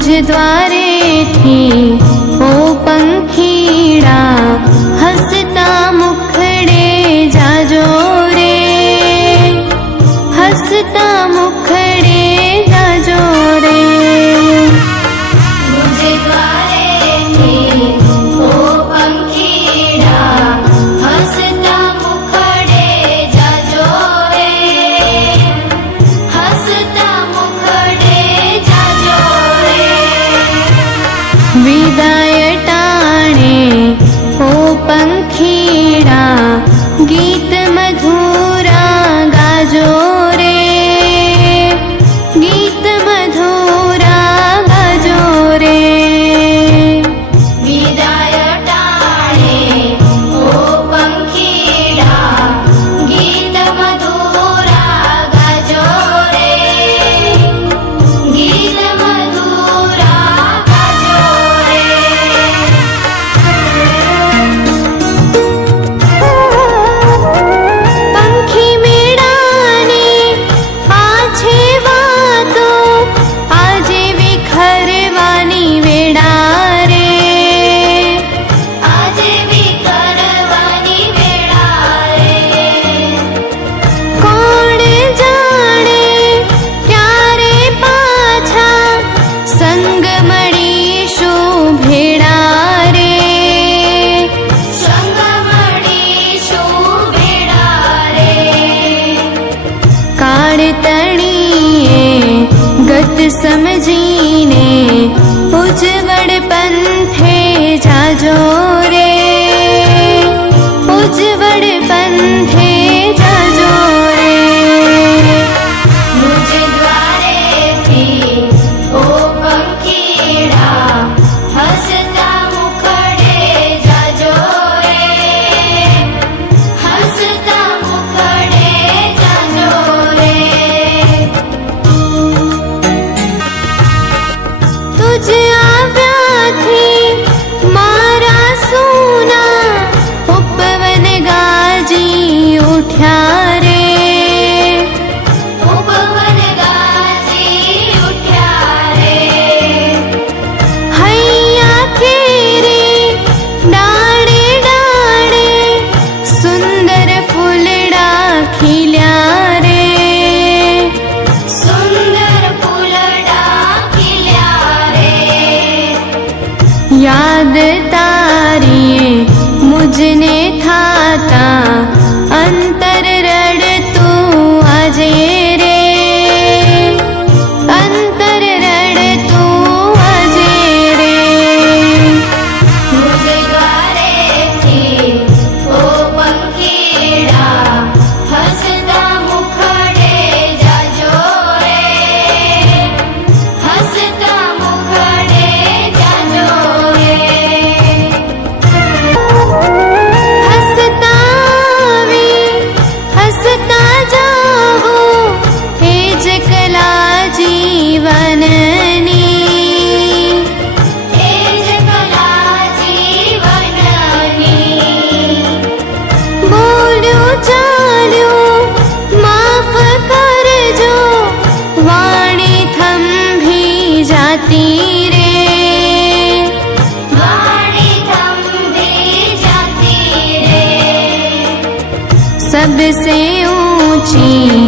मुझ द्वारे थी ओ पंखीड़ा पहाड़ गत समझीने उज्जवड़ पंथे जाजो याद तारिए मुझने था, था अंतर रड़ descer um tinha